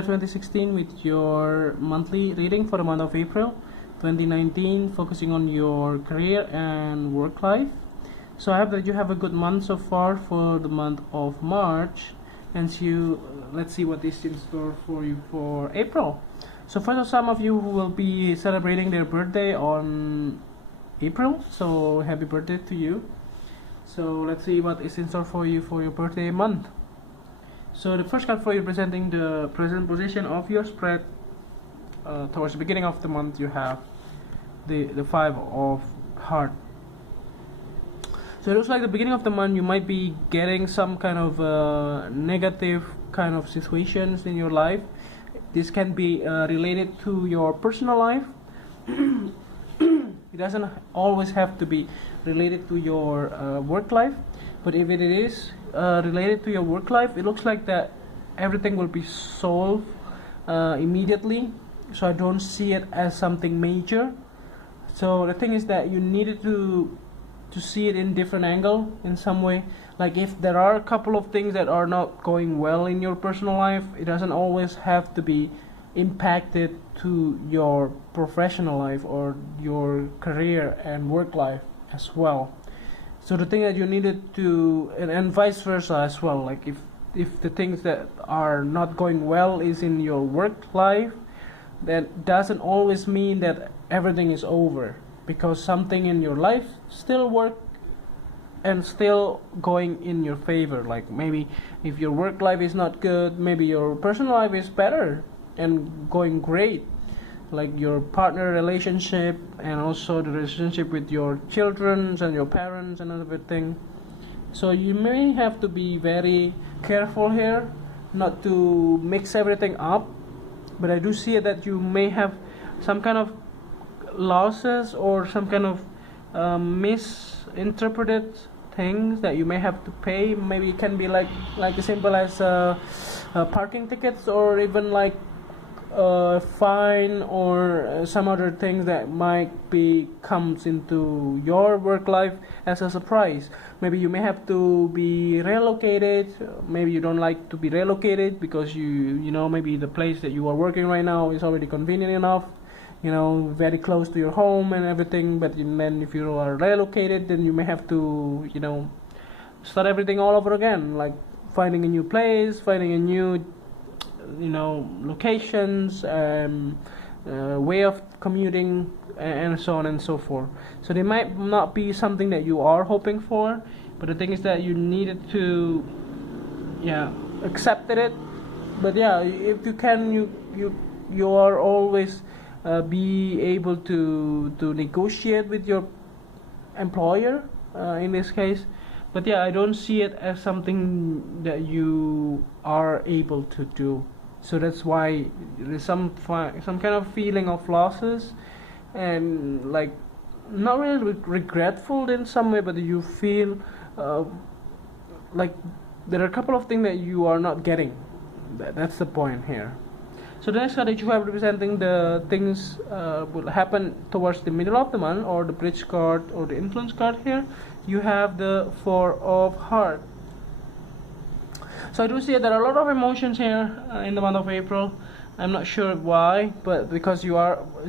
February 2016 with your monthly reading for the month of April 2019, focusing on your career and work life. So I hope that you have a good month so far for the month of March, and let's see what is in store for you for April. So first, some of you who will be celebrating their birthday on April, so happy birthday to you. So let's see what is in store for you for your birthday month. So the first card for you, representing the present position of your spread towards the beginning of the month, you have the Five of Hearts. So it looks like the beginning of the month you might be getting some kind of negative kind of situations in your life. This can be related to your personal life. It doesn't always have to be related to your work life, but if it is related to your work life, it looks like that everything will be solved immediately. So I don't see it as something major. So the thing is that you needed to see it in different angle in some way. Like if there are a couple of things that are not going well in your personal life, it doesn't always have to be impacted to your professional life or your career and work life as well. So the thing that you needed to, and vice versa as well, like if the things that are not going well is in your work life, that doesn't always mean that everything is over, because something in your life still work and still going in your favor. Like maybe if your work life is not good, maybe your personal life is better and going great, like your partner relationship and also the relationship with your children and your parents and everything. So you may have to be very careful here not to mix everything up, but I do see that you may have some kind of losses or some kind of misinterpreted things that you may have to pay. Maybe it can be like as simple as parking tickets, or even like fine, or some other things that might be comes into your work life as a surprise. Maybe you may have to be relocated. Maybe you don't like to be relocated because you know maybe the place that you are working right now is already convenient enough, very close to your home and everything. But then if you are relocated, then you may have to start everything all over again, like finding a new place, finding a new locations, way of commuting, and so on and so forth. So they might not be something that you are hoping for, but the thing is that you needed to accept it. But if you can, you are always be able to negotiate with your employer in this case. But I don't see it as something that you are able to do. So that's why there's some kind of feeling of losses, and like not really regretful in some way, but you feel like there are a couple of things that you are not getting. That's the point here. So the next card that you have, representing the things will happen towards the middle of the month, or the bridge card or the influence card here, you have the Four of Hearts. So I do see that there are a lot of emotions here in the month of April. I'm not sure why, but because you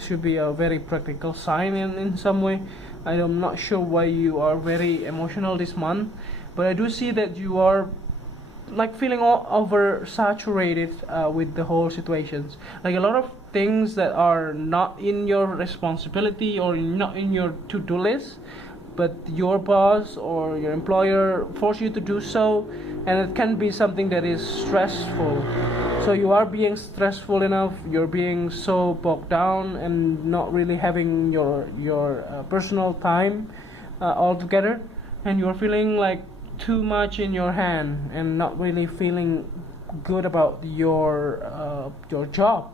should be a very practical sign in some way. I'm not sure why you are very emotional this month, but I do see that you are like feeling all oversaturated with the whole situations. Like a lot of things that are not in your responsibility or not in your to-do list, but your boss or your employer force you to do so, and it can be something that is stressful. So you are being stressful enough, you're being so bogged down and not really having your personal time altogether, and you're feeling like too much in your hand and not really feeling good about your job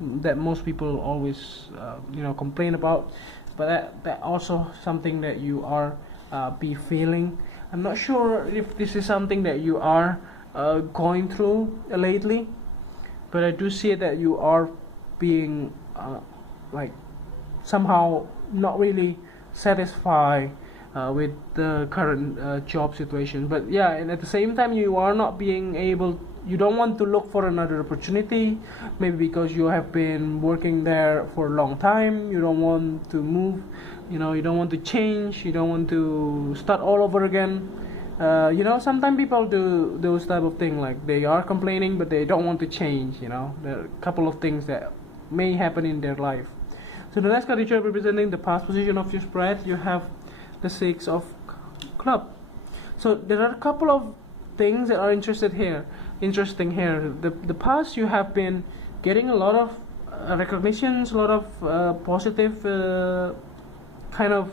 that most people always complain about. But that also something that you are be feeling. I'm not sure if this is something that you are going through lately, but I do see that you are being like somehow not really satisfied with the current job situation. But and at the same time you are not being able you don't want to look for another opportunity, maybe because you have been working there for a long time. You don't want to move, you don't want to change, you don't want to start all over again. Sometimes people do those type of things, like they are complaining but they don't want to change. There are a couple of things that may happen in their life. So the next card is representing the past position of your spread. You have the Six of Club. So there are a couple of things that are interesting here. The past, you have been getting a lot of recognitions, a lot of positive kind of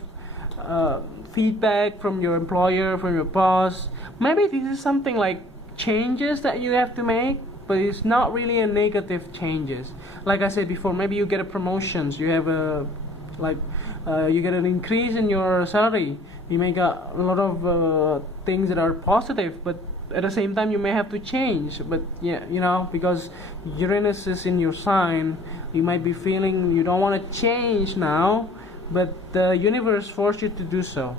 feedback from your employer, from your boss. Maybe this is something like changes that you have to make, but it's not really a negative changes. Like I said before, maybe you get a promotions, you have you get an increase in your salary, you may get a lot of things that are positive, but at the same time you may have to change. But because Uranus is in your sign, you might be feeling you don't want to change now, but the universe forced you to do so.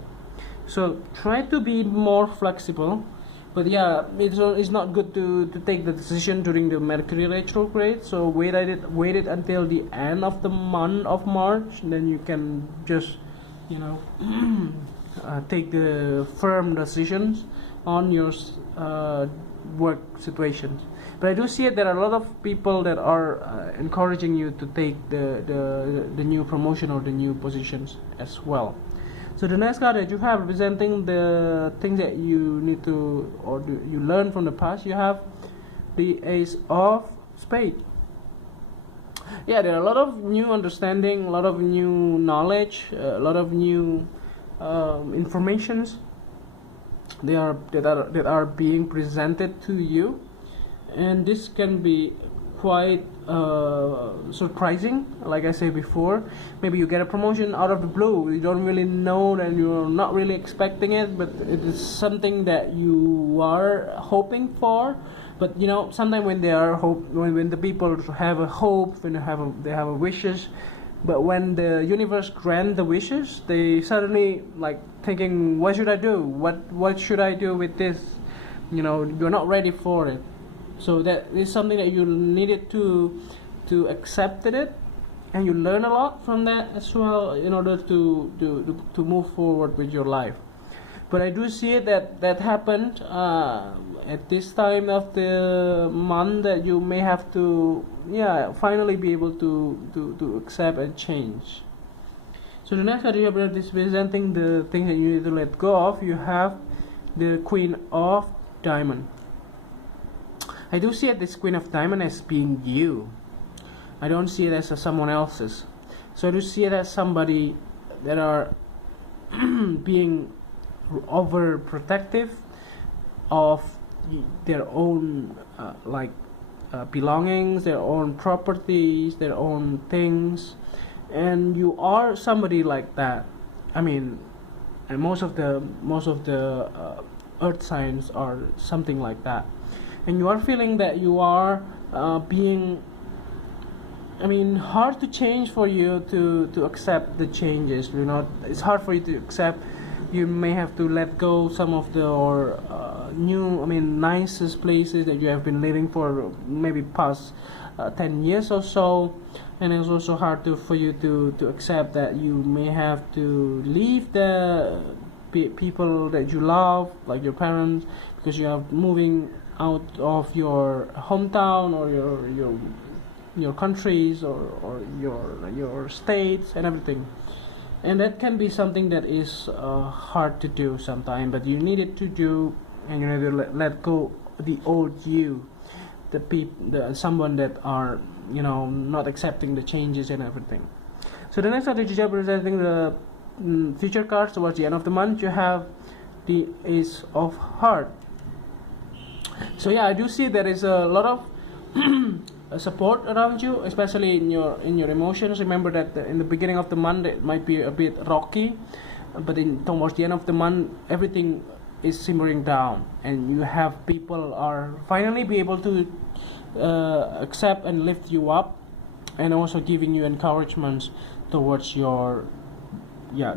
So try to be more flexible. But it's not good to take the decision during the Mercury retrograde. So wait it until the end of the month of March, and then you can just take the firm decisions on your work situations. But I do see it, there are a lot of people that are encouraging you to take the new promotion or the new positions as well. So the next card that you have representing the things that you need to, or you learn from the past, you have the Ace of Spades. Yeah, there are a lot of new understanding, a lot of new knowledge, a lot of new informations that are being presented to you, and this can be quite surprising. Like I said before, maybe you get a promotion out of the blue, you don't really know, and you're not really expecting it, but it is something that you are hoping for. But sometimes when when the people have a hope, when they have a wishes, but when the universe grant the wishes, they suddenly like thinking, what should I do, what should I do with this? You're not ready for it. So that is something that you needed to accept it, and you learn a lot from that as well in order to move forward with your life. But I do see it that happened at this time of the month, that you may have to finally be able to accept and change. So the next card you have is presenting the things that you need to let go of. You have the Queen of Diamond. I do see this Queen of Diamond as being you. I don't see it as someone else's. So I do see it as somebody that are being overprotective of their own belongings, their own properties, their own things, and you are somebody like that. And most of the earth signs are something like that. And you are feeling that you are being hard to change for you to accept the changes. It's hard for you to accept. You may have to let go some of the nicest places that you have been living for maybe past 10 years or so. And it's also hard for you to accept that you may have to leave the people that you love, like your parents, because you are moving out of your hometown or your countries or your states and everything. And that can be something that is hard to do sometimes, but you need it to do, and you need to let go the old you, someone that are not accepting the changes and everything. So the next card is representing the future cards towards the end of the month. You have the Ace of Hearts. So I do see there is a lot of support around you, especially in your emotions. Remember that in the beginning of the month it might be a bit rocky, but towards the end of the month everything is simmering down, and you have people are finally be able to accept and lift you up, and also giving you encouragements towards your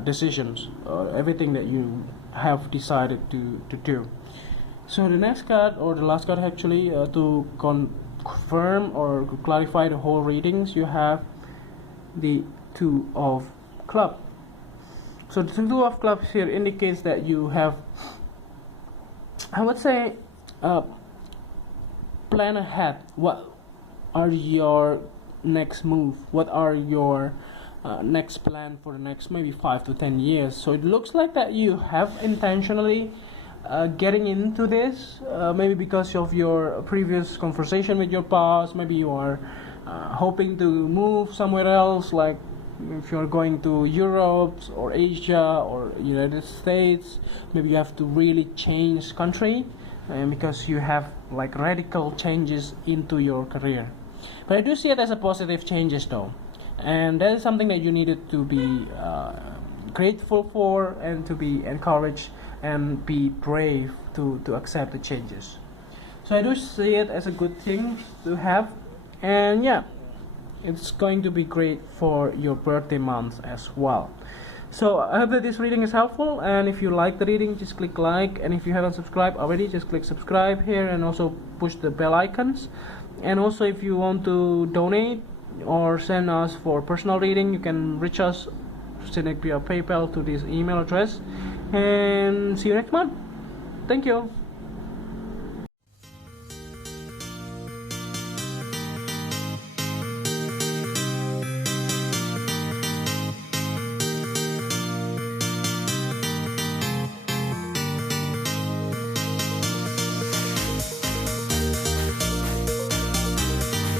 decisions or everything that you have decided to do. So the next card, or the last card actually, to confirm or clarify the whole readings, you have the Two of Clubs. So the Two of Clubs here indicates that you have, I would say, plan ahead. What are your next move? What are your next plan for the next maybe 5 to 10 years? So it looks like that you have intentionally getting into this, maybe because of your previous conversation with your past. Maybe you are hoping to move somewhere else, like if you're going to Europe or Asia or United States. Maybe you have to really change country, because you have like radical changes into your career. But I do see it as a positive changes though, and that is something that you needed to be grateful for, and to be encouraged and be brave to accept the changes. So I do see it as a good thing to have, and yeah, it's going to be great for your birthday month as well. So I hope that this reading is helpful, and if you like the reading, just click like, and if you haven't subscribed already, just click subscribe here and also push the bell icons. And also, if you want to donate or send us for personal reading, you can reach us, send it via PayPal to this email address, and see you next month. Thank you.